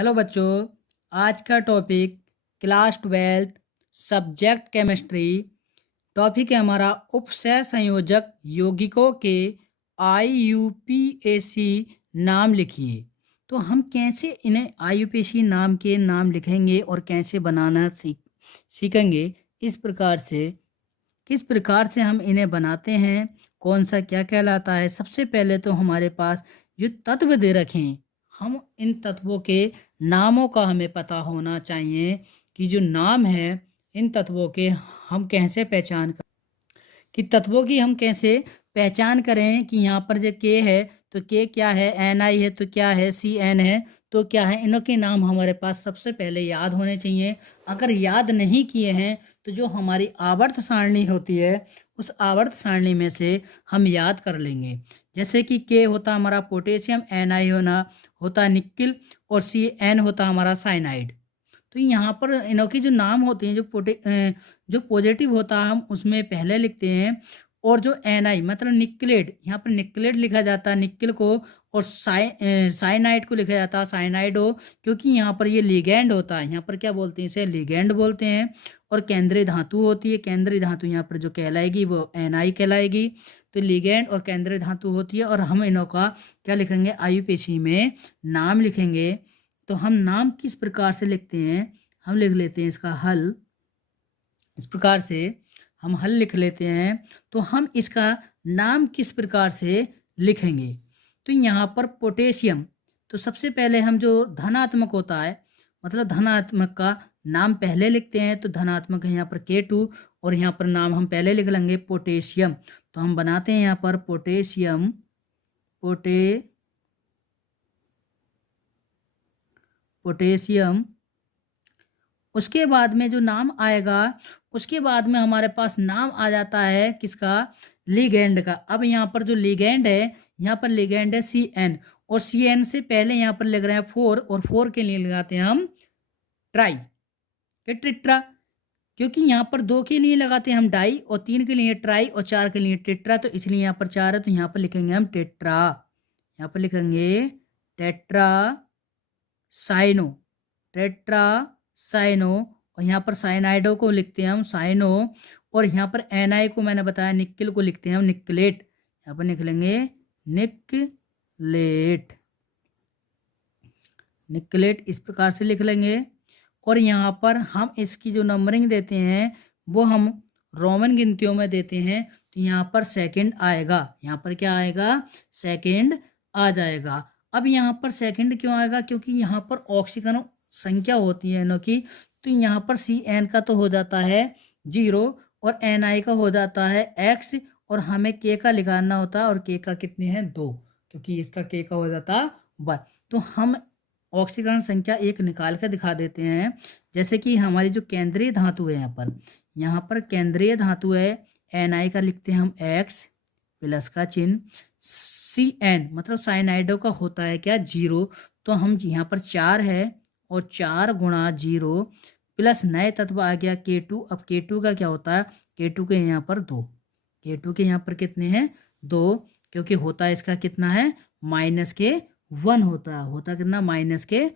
Hello बच्चों। आज का topic class 12 subject chemistry. Topic है हमारा उपसय संयोजक यौगिकों के IUPAC नाम लिखिए। तो हम कैसे इन्हें IUPAC नाम के नाम लिखेंगे और कैसे बनाना सीखेंगे। किस प्रकार से हम इन्हें बनाते हैं, कौन सा क्या कहलाता है। सबसे पहले तो हमारे पास जो तत्व दे रखे हैं, हम इन तत्वों के नामों का हमें पता होना चाहिए कि जो नाम है इन तत्वों के हम कैसे कि तत्वों की हम कैसे पहचान करें कि यहाँ पर जो के है तो के क्या है, NI है तो क्या है, CN है तो क्या है। इनों के नाम हमारे पास सबसे पहले याद होने चाहिए। अगर याद नहीं किए हैं तो जो हमारी आवर्त सारणी होती है उस आवर्त सारणी में से हम याद कर लेंगे। जैसे कि के होता हमारा पोटेशियम, NI होता निकिल और CN होता हमारा साइनाइड। तो यहाँ पर इनों के जो नाम होते हैं जो पॉजिटिव होता है हम उसमें पहले लिखते हैं, और जो NI मतलब निकलेट, यहाँ पर निकलेट लिखा जाता है निकिल को, और साइनाइड को लिखा जाता है साइनाइडो, क्योंकि यहाँ पर ये लिगैंड होता है। यहाँ पर क्या बोलते हैं, इसे लिगैंड बोलते हैं। और केंद्रीय धातु होती है, केंद्रीय धातु यहाँ पर जो कहलाएगी वो NI कहलाएगी। तो लिगैंड और केंद्रीय धातु होती है, और हम इनों का क्या लिखेंगे, IUPAC में नाम लिखेंगे। तो हम नाम किस प्रकार से लिखते हैं, हम लिख लेते हैं इसका हल। इस प्रकार से हम हल लिख लेते हैं। तो हम इसका नाम किस प्रकार से लिखेंगे, तो यहाँ पर पोटेशियम, तो सबसे पहले हम जो धनात्मक होता है मतलब धनात्मक का नाम पहले लिखते हैं। तो धनात्मक है यहाँ पर K2, और यहाँ पर नाम हम पहले लिख लेंगे पोटेशियम। तो हम बनाते हैं यहाँ पर पोटेशियम, पोटेशियम। उसके बाद में जो नाम आएगा, उसके बाद में हमारे पास नाम आ जाता है किसका, लिगैंड का। अब यहाँ पर जो लिगैंड है, यहाँ पर लिगैंड है CN, और CN से पहले यहाँ पर लिख रहे हैं 4, और 4 के लिए लगाते हैं हम ट्राई के ट्रिट्रा, क्योंकि यहाँ पर 2 के लिए लगाते हैं हम डाई, और 3 के लिए ट्राई, और 4 के लिए टेट्रा। तो इसलिए यहाँ पर 4 है, तो यहाँ पर लिखेंगे हम टेट्रा। यहाँ पर लिखेंगे टेट्रा साइनो, टेट्रा साइनो। और यहाँ पर साइनाइडो को लिखते हैं हम साइनो, और यहाँ पर NI को मैंने बताया निकिल को लिखते हैं हम निकलेट। यहाँ पर लिख लेंगे निकलेट, निकलेट इस प्रकार से लिख लेंगे। और यहाँ पर हम इसकी जो नंबरिंग देते हैं वो हम रोमन गिनतियों में देते हैं। तो यहाँ पर सेकंड आएगा, यहाँ पर क्या आएगा, सेकंड आ जाएगा। अब यहाँ पर सेकंड क्यों आएगा, क्योंकि यहाँ पर ऑक्सीजन संख्या होती है इनों की। तो यहाँ पर CN का तो हो जाता है 0, और NI का हो जाता है X, और हमें K का लिखाना होता है, और K का कितने हैं 2, क्योंकि इसका K का हो जाता 1। तो हम ऑक्सीकरण संख्या 1 निकाल कर दिखा देते हैं। जैसे कि हमारी जो केंद्रीय धातु है, यहाँ पर केंद्रीय धातु है, NI का लिखते हैं हम X प्लस का चिन्ह, CN मतलब साइनाइडो का होता है क्या 0। तो हम यहाँ पर 4 है, और 4 गुणा 0 प्लस नए तत्व आ गया K2। अब K2 का क्या होता है, K2 के यहाँ पर 2, K2 के यहाँ पर कितने हैं 2, क्योंकि होता है इसका कितना है -1 होता कितना -1 K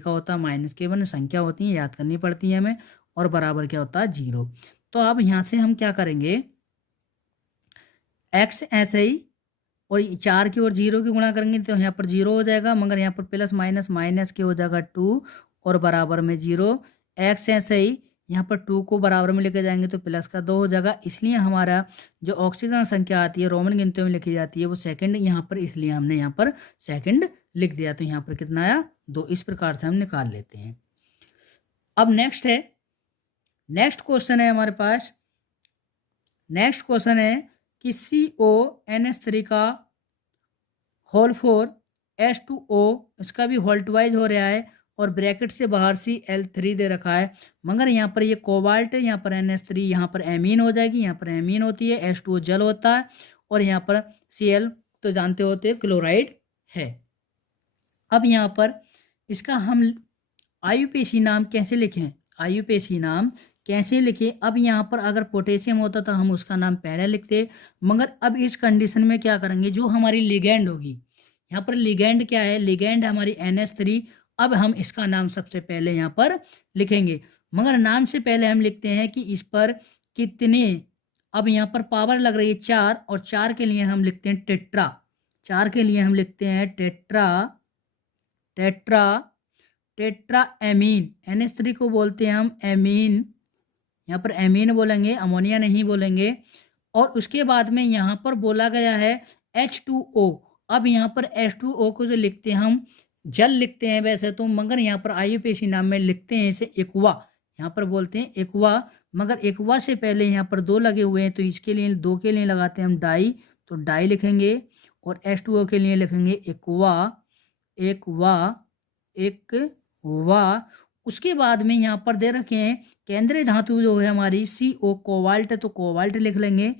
का होता है -1 संख्या होती है, याद करनी पड़ती है हमें, और बराबर क्या होता है 0। तो अब यहाँ से हम क्या करेंगे, X ऐसे ही, और 4 की और 0 की गुणा करेंगे तो यहाँ पर 0 हो जाएगा, मगर यहाँ पर प्लस माइनस के हो जाएगा 2, और बराबर में 0। X ऐसे ही, यहाँ पर 2 को बराबर में लेके जाएंगे तो प्लस का 2 हो जाएगा। इसलिए हमारा जो ऑक्सीजन संख्या आती है रोमन गिनतियों में लिखी जाती है वो सेकंड यहाँ पर, इसलिए हमने यहाँ पर सेकंड लिख दिया। तो यहाँ पर कितना आया 2। इस प्रकार से हम निकाल लेते हैं। अब नेक्स्ट क्वेश्चन है हमारे पास। नेक्स्ट क्वेश्चन है कि CONH3 का होल 4 H2O, इसका भी होल्ट वाइज हो रहा है, और ब्रैकेट से बाहर Cl3 दे रखा है, मगर यहाँ पर ये कोबाल्ट है, यहाँ पर NH3, यहाँ पर एमीन हो जाएगी, यहाँ पर एमीन होती है, H2O जल होता है, और यहाँ पर Cl तो जानते होते हैं क्लोराइड है। अब यहाँ पर इसका हम IUPAC नाम कैसे लिखें, IUPAC नाम कैसे लिखें। अब यहाँ पर अगर पोटेशियम होता तो हम उसका नाम पहले लिखते, मगर अब इस कंडीशन में क्या करेंगे, जो हमारी लिगैंड होगी, यहाँ पर लिगैंड क्या है, लिगैंड हमारी NH3। अब हम इसका नाम सबसे पहले यहाँ पर लिखेंगे, मगर नाम से पहले हम लिखते हैं कि इस पर कितने, अब यहाँ पर पावर लग रही है 4, और 4 के लिए हम लिखते हैं टेट्रा, 4 के लिए हम लिखते हैं tetra, tetra, tetra amine. NH3 को बोलते हैं हम एमीन, यहाँ पर एमीन बोलेंगे, अमोनिया नहीं बोलेंगे। और उसके बाद में यहाँ पर बोला गया है H2O। अब यहाँ पर H2O को जो लिखते हैं हम जल लिखते हैं वैसे तो, मगर यहाँ पर IUPAC नाम में लिखते हैं इसे एक्वा, यहाँ पर बोलते हैं एक्वा, मगर एक्वा से पहले यहाँ पर 2 लगे हुए हैं, तो इसके लिए 2 के लिए लगाते हैं हम डाई, तो डाई लिखेंगे। और H2O के लिए लिखेंगे एक्वा, एक्वा, एक्वा। उसके बाद में यहाँ पर दे रखे हैं केंद्रीय धातु जो है हमारी CO, कोबाल्ट है, तो कोबाल्ट लिख लेंगे,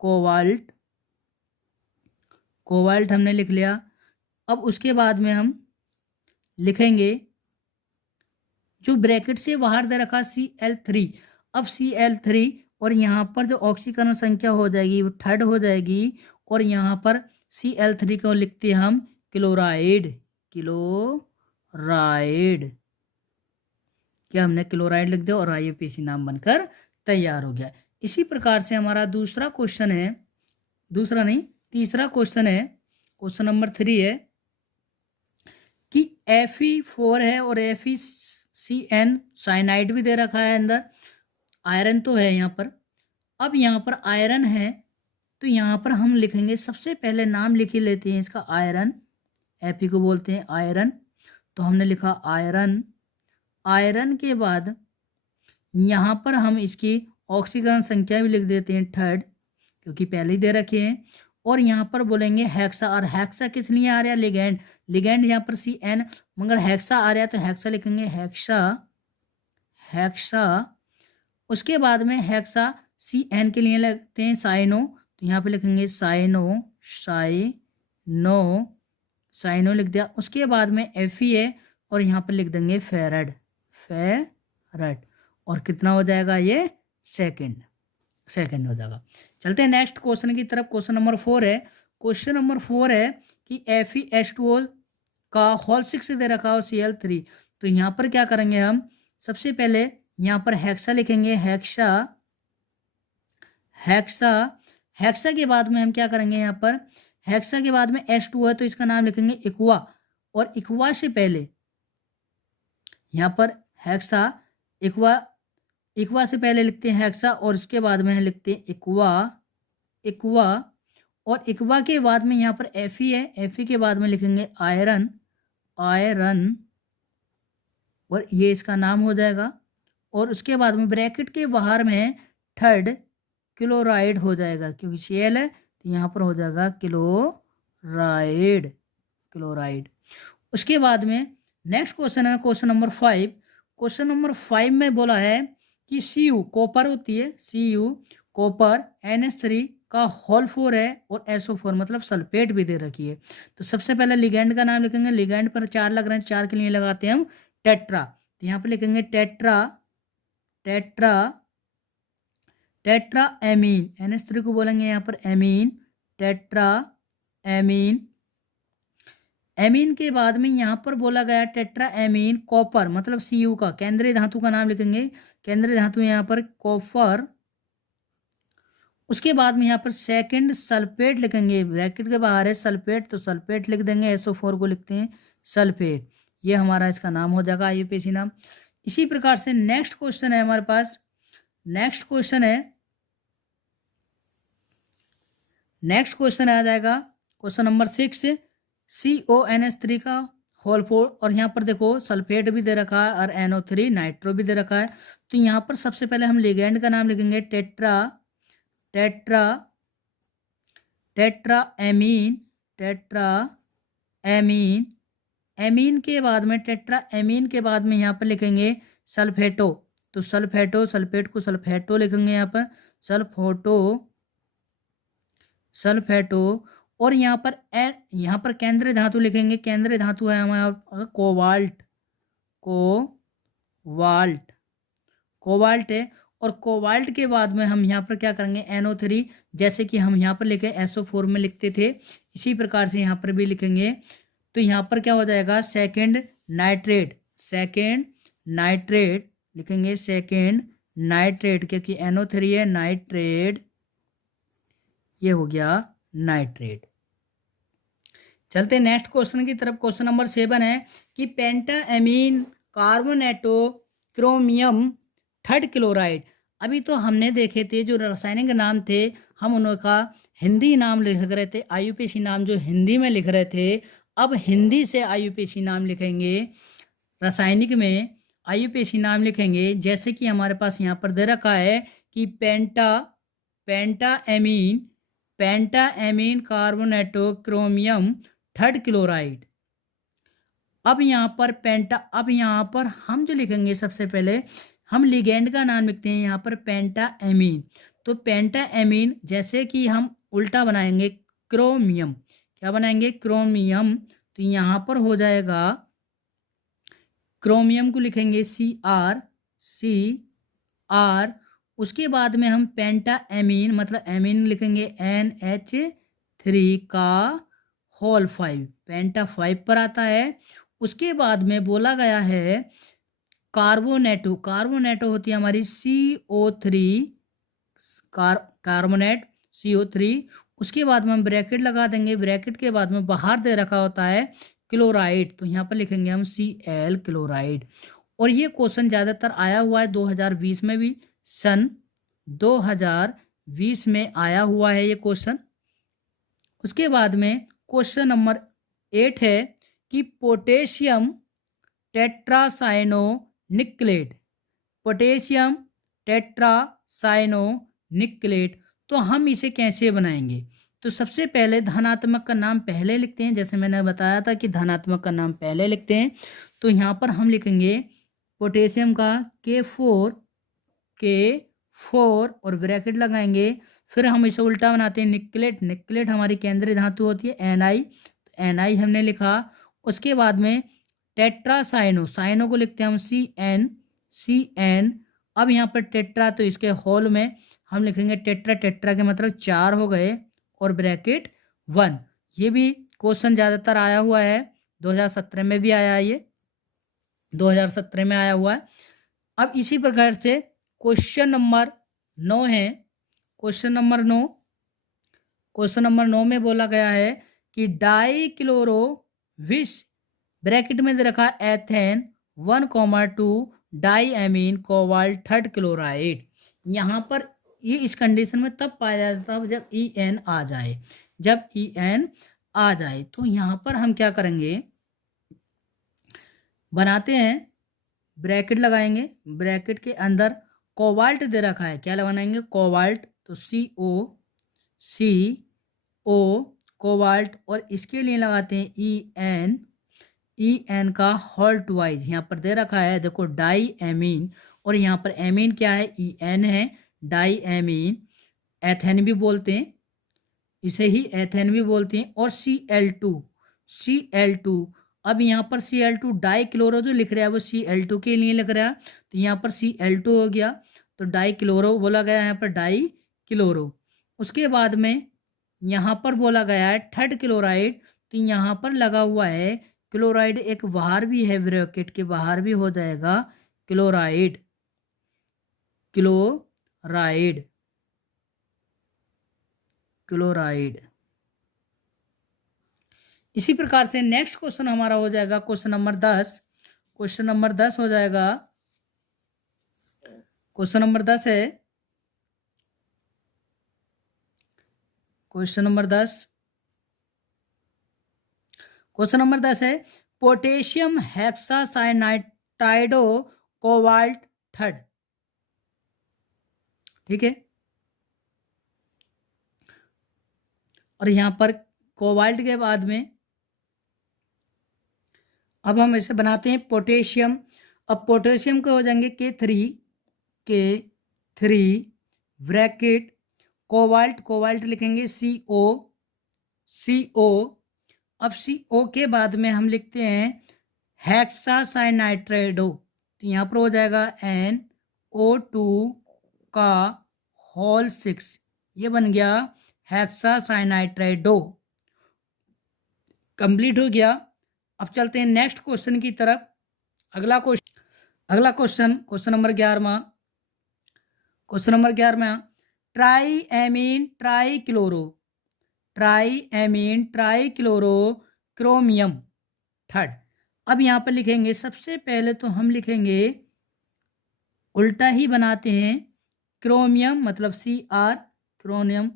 कोबाल्ट, कोबाल्ट हमने लिख लिया। अब उसके बाद में हम लिखेंगे जो ब्रैकेट से बाहर दे रखा Cl3। अब Cl3 और यहाँ पर जो ऑक्सीकरण संख्या हो जाएगी वो 3rd हो जाएगी, और यहाँ पर Cl3 को लिखते हैं हम क्लोराइड, क्लोराइड, क्या हमने क्लोराइड लिख दिया और IUPAC नाम बनकर तैयार हो गया। इसी प्रकार से हमारा दूसरा क्वेश्चन है, दूसरा नहीं तीसरा क्वेश्चन है, क्वेश्चन नंबर 3 है कि Fe4 है और FeCN साइनाइड भी दे रखा है, अंदर आयरन तो है यहाँ पर। अब यहाँ पर आयरन है तो यहाँ पर हम लिखेंगे, सबसे पहले नाम लिख ही लेते हैं इसका, आयरन, Fe को बोलते हैं आयरन, तो हमने लिखा आयरन। आयरन के बाद यहाँ पर हम इसकी ऑक्सीकरण संख्या भी लिख देते हैं 3rd, क्योंकि पहले ही दे रखे हैं। और यहाँ पर बोलेंगे हेक्सा, और हेक्सा किस लिए आ रहा है, लिगैंड, लिगैंड यहाँ पर CN, मगर हेक्सा आ रहा है तो हेक्सा लिखेंगे हेक्सा, हेक्सा। उसके बाद में हेक्सा CN के लिए लगते हैं साइनो, तो यहाँ पे लिखेंगे साइनो, साइनो, साइनो लिख दिया। उसके बाद में Fe है और यहाँ पर लिख देंगे फेरड, फेरड, और कितना हो जाएगा ये, सेकंड, सेकंड हो जाएगा। चलते हैं नेक्स्ट क्वेश्चन की तरफ। क्वेश्चन नंबर 4 है, क्वेश्चन नंबर 4 है कि FeH2O का होल 6 दे रखा हो Cl3, तो यहाँ पर क्या करेंगे हम, सबसे पहले यहाँ पर हेक्सा लिखेंगे, हेक्सा, हेक्सा, हेक्सा के बाद में हम क्या करेंगे, यहाँ पर हेक्सा के बाद में H2O है तो इसका नाम लिखेंगे इक्वा, और इक्वा से पहले यहाँ पर हेक्सा, इक्वा, इक्वा से पहले लिखते हैं हेक्सा, और उसके बाद में लिखते हैं इक्वा, इक्वा। और इक्वा के बाद में यहाँ पर Fe है, Fe के बाद में लिखेंगे आयरन, आयरन, और ये इसका नाम हो जाएगा। और उसके बाद में ब्रैकेट के बाहर में 3rd क्लोराइड हो जाएगा, क्योंकि Cl है तो यहाँ पर हो जाएगा क्लोराइड, क्लोराइड। उसके बाद में नेक्स्ट क्वेश्चन है क्वेश्चन नंबर 5। क्वेश्चन नंबर 5 में बोला है कि Cu कॉपर होती है, Cu कॉपर, NH3 का होल 4 है और SO4 मतलब सल्फेट भी दे रखी है। तो सबसे पहले लिगैंड का नाम लिखेंगे, लिगैंड पर 4 लग रहे हैं, 4 के लिए लगाते हैं हम टेट्रा, तो यहाँ पे लिखेंगे tetra, tetra, tetra amine, NH3 को बोलेंगे यहाँ पर एमीन, टेट्रा एमीन। एमीन के बाद में यहाँ पर बोला गया टेट्रा एमीन कॉपर मतलब Cu का केंद्रीय धातु का नाम लिखेंगे, केंद्रीय धातु यहाँ पर कॉपर। उसके बाद में यहाँ पर सेकंड सल्फेट लिखेंगे, ब्रैकेट के बाहर है सल्फेट तो सल्फेट लिख देंगे, SO4 को लिखते हैं सल्फेट, ये हमारा इसका नाम हो जाएगा IUPAC नाम। इसी प्रकार से नेक्स्ट क्वेश्चन है हमारे पास, नेक्स्ट क्वेश्चन है, नेक्स्ट क्वेश्चन आ जाएगा क्वेश्चन नंबर 6, CONH3 का होल 4, और यहाँ पर देखो सल्फेट भी दे रखा है और NO3 नाइट्रो भी दे रखा है। तो यहाँ पर सबसे पहले हम लिगैंड का नाम लिखेंगे tetra, tetra, tetra amine, tetra amine. Amine के बाद में टेट्रा एमीन के बाद में यहाँ पर लिखेंगे सल्फेटो, तो सल्फेटो, सल्फेट को सल्फेटो लिखेंगे यहाँ पर सल्फोटो, सल्फेटो। और यहाँ पर केंद्रीय धातु लिखेंगे, केंद्रीय धातु है हमारा कोबाल्ट, कोबाल्ट, कोबाल्ट है। और कोबाल्ट के बाद में हम यहाँ पर क्या करेंगे NO3, जैसे कि हम यहाँ पर लिखे SO4 में लिखते थे, इसी प्रकार से यहाँ पर भी लिखेंगे तो यहाँ पर क्या हो जाएगा, सेकेंड नाइट्रेट, सेकेंड नाइट्रेट लिखेंगे, सेकेंड नाइट्रेट, क्योंकि NO3 है, नाइट्रेट, ये हो गया नाइट्रेट। चलते नेक्स्ट क्वेश्चन की तरफ। क्वेश्चन नंबर 7 है कि पेंटाएमीन कार्बोनेटो क्रोमियम थर्ड क्लोराइड। अभी तो हमने देखे थे जो रासायनिक नाम थे, हम उनका हिंदी नाम लिख रहे थे, IUPAC नाम जो हिंदी में लिख रहे थे। अब हिंदी से IUPAC नाम लिखेंगे, रासायनिक में IUPAC नाम लिखेंगे। जैसे कि हमारे पास यहाँ पर दे रखा है कि pentaammine pentaammine carbonato chromium third chloride. अब यहाँ पर हम जो लिखेंगे, सबसे पहले हम लिगेंड का नाम लिखते हैं यहाँ पर पेंटाएमीन। तो पेंटाएमीन जैसे कि हम उल्टा बनाएंगे क्रोमियम, क्या बनाएंगे, क्रोमियम। तो यहाँ पर हो जाएगा, क्रोमियम को लिखेंगे CR, उसके बाद में हम पेंटाएमीन मतलब एमीन लिखेंगे NH3 का होल 5, पेंटा 5 पर आता है। उसके बाद में बोला गया है कार्बोनेटो होती है हमारी CO3, कार्बोनेट CO3। उसके बाद में हम ब्रैकेट लगा देंगे, ब्रैकेट के बाद में बाहर दे रखा होता है क्लोराइड, तो यहाँ पर लिखेंगे हम Cl क्लोराइड। और ये क्वेश्चन ज़्यादातर आया हुआ है 2020 में भी, सन 2020 में आया हुआ है ये क्वेश्चन। उसके बाद में क्वेश्चन नंबर 8 है कि पोटेशियम टेट्रासाइनोनिक्लेट, पोटेशियम टेट्रासाइनोनिक्लेट, तो हम इसे कैसे बनाएंगे। तो सबसे पहले धनात्मक का नाम पहले लिखते हैं, जैसे मैंने बताया था कि धनात्मक का नाम पहले लिखते हैं। तो यहाँ पर हम लिखेंगे पोटेशियम का K4 और ब्रैकेट लगाएंगे। फिर हम इसे उल्टा बनाते हैं, निकलेट हमारी केंद्रीय धातु होती है Na, तो Na हमने लिखा। उसके बाद में साइनो को लिखते हैं हम CN। अब यहाँ पर टेट्रा, तो इसके होल में हम लिखेंगे टेट्रा के मतलब 4 हो गए और ब्रैकेट 1। ये भी क्वेश्चन ज़्यादातर आया हुआ है, 2017 में भी आया है, ये 2017 में आया हुआ है। अब इसी प्रकार से क्वेश्चन नंबर 9 है, क्वेश्चन नंबर 9 में बोला गया है कि डाइक्लोरो विष, ब्रैकेट में दे रखा ethane 1,2 diamine cobalt third chloride. यहाँ पर ये इस कंडीशन में तब पाया जाता है जब EN आ जाए, तो यहाँ पर हम क्या करेंगे, बनाते हैं, ब्रैकेट लगाएंगे, ब्रैकेट के अंदर कोबाल्ट दे रखा है, क्या लगाएंगे, कोबाल्ट, तो CO कोबाल्ट, और इसके लिए लगाते हैं EN का होल्ट वाइज, यहाँ पर दे रखा है देखो डाइएमीन, और यहाँ पर एमीन क्या है, EN है, डाइएमीन, एथेन भी बोलते हैं, इसे ही एथेन भी बोलते हैं। और Cl2। अब यहाँ पर Cl2 डाइक्लोरो जो लिख रहा है वो Cl2 के लिए लिख रहा है, तो यहाँ पर Cl2 हो गया, तो डाइक्लोरो बोला गया है यहाँ पर डाइक्लोरो। उसके बाद में यहाँ पर बोला गया है थर्ड क्लोराइड, तो यहाँ पर लगा हुआ है क्लोराइड, एक बाहर भी है, ब्रैकेट के बाहर भी हो जाएगा क्लोराइड। इसी प्रकार से नेक्स्ट क्वेश्चन हमारा हो जाएगा क्वेश्चन नंबर 10। क्वेश्चन नंबर 10 हो जाएगा, क्वेश्चन नंबर 10 है, क्वेश्चन नंबर 10 है पोटेशियम हेक्सासाइनाइड्राइडो कोबाल्ट थर्ड, ठीक है। और यहाँ पर कोबाल्ट के बाद में अब हम इसे बनाते हैं पोटेशियम। अब पोटेशियम के हो जाएंगे K3 ब्रैकेट, कोबाल्ट लिखेंगे CO। अब CO के बाद में हम लिखते हैं हेक्सासाइनाइड्राइडो, तो यहाँ पर हो जाएगा NO2 का होल 6, ये बन गया हेक्सासाइनाइड्राइडो, कंप्लीट हो गया। अब चलते हैं नेक्स्ट क्वेश्चन की तरफ। अगला क्वेश्चन क्वेश्चन नंबर 11वां। क्वेश्चन नंबर 11वां, tri ammine tri chloro, tri ammine tri chloro chromium third. अब यहाँ पर लिखेंगे, सबसे पहले तो हम लिखेंगे, उल्टा ही बनाते हैं, क्रोमियम मतलब CR, क्रोमियम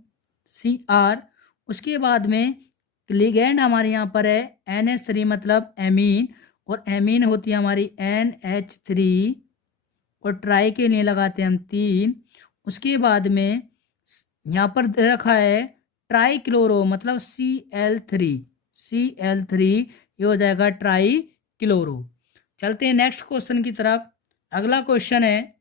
CR। उसके बाद में लिगेंड हमारे यहाँ पर है NH3 मतलब एमीन, और एमीन होती है हमारी NH3, और ट्राई के लिए लगाते हैं हम 3। उसके बाद में यहाँ पर दे रखा है ट्राई क्लोरो मतलब Cl3, Cl3, ये हो जाएगा ट्राई क्लोरो। चलते हैं नेक्स्ट क्वेश्चन की तरफ। अगला क्वेश्चन है,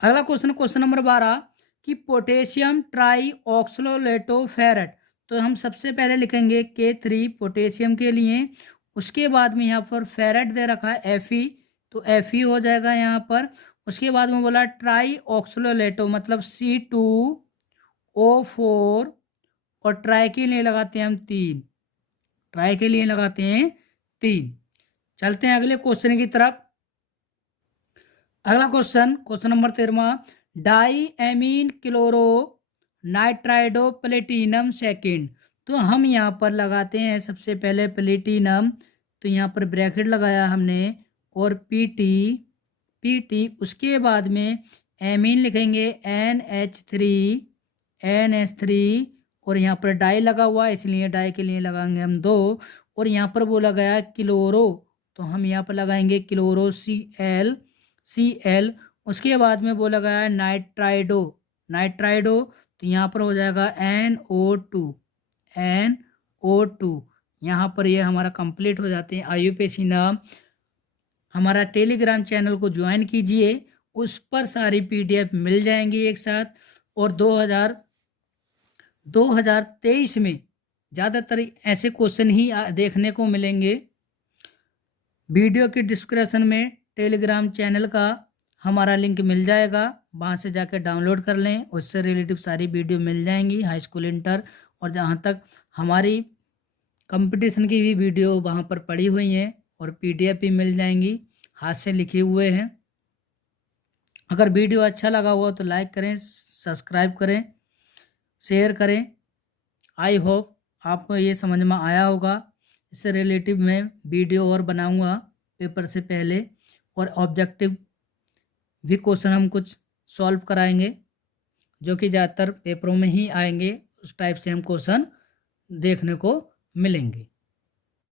अगला क्वेश्चन क्वेश्चन नंबर 12 कि पोटेशियम ट्राई ऑक्सलोलेटो फेरट। तो हम सबसे पहले लिखेंगे K3 पोटेशियम के लिए, उसके बाद में यहाँ पर फेरट दे रखा है Fe, तो Fe हो जाएगा यहाँ पर। उसके बाद में बोला ट्राई ऑक्सलोलेटो मतलब C2O4, और ट्राई के लिए लगाते हैं हम 3, ट्राई के लिए लगाते हैं 3। चलते हैं अगले क्वेश्चन की तरफ। अगला क्वेश्चन क्वेश्चन नंबर 13वां, di ammine chloro nitrido platinum second. तो हम यहाँ पर लगाते हैं सबसे पहले प्लेटिनम, तो यहाँ पर ब्रैकेट लगाया हमने, और पीटी, उसके बाद में एमीन लिखेंगे NH3, और यहाँ पर डाई लगा हुआ है इसलिए डाई के लिए लगाएंगे हम 2, और यहाँ पर बोला गया क्लोरो, तो हम यहाँ पर लगाएंगे क्लोरो Cl। उसके बाद में बोला गया है नाइट्राइडो, तो यहाँ पर हो जाएगा NO2। यहाँ पर ये हमारा कंप्लीट हो जाते हैं। आयु पेशी नाम हमारा टेलीग्राम चैनल को ज्वाइन कीजिए, उस पर सारी PDF मिल जाएंगी एक साथ। और 2023 में ज़्यादातर ऐसे क्वेश्चन ही देखने को मिलेंगे। वीडियो की डिस्क्रिप्शन में टेलीग्राम चैनल का हमारा लिंक मिल जाएगा, वहाँ से जाकर डाउनलोड कर लें, उससे रिलेटिव सारी वीडियो मिल जाएंगी, हाई स्कूल इंटर, और जहाँ तक हमारी कंपटीशन की भी वीडियो वहाँ पर पड़ी हुई हैं, और PDF भी मिल जाएंगी, हाथ से लिखे हुए हैं। अगर वीडियो अच्छा लगा हुआ तो लाइक करें, सब्सक्राइब करें, शेयर करें। आई होप आपको ये समझ में आया होगा। इससे रिलेटिव मैं वीडियो और बनाऊंगा पेपर से पहले, और ऑब्जेक्टिव भी क्वेश्चन हम कुछ सॉल्व कराएंगे, जो कि ज़्यादातर पेपरों में ही आएंगे, उस टाइप से हम क्वेश्चन देखने को मिलेंगे।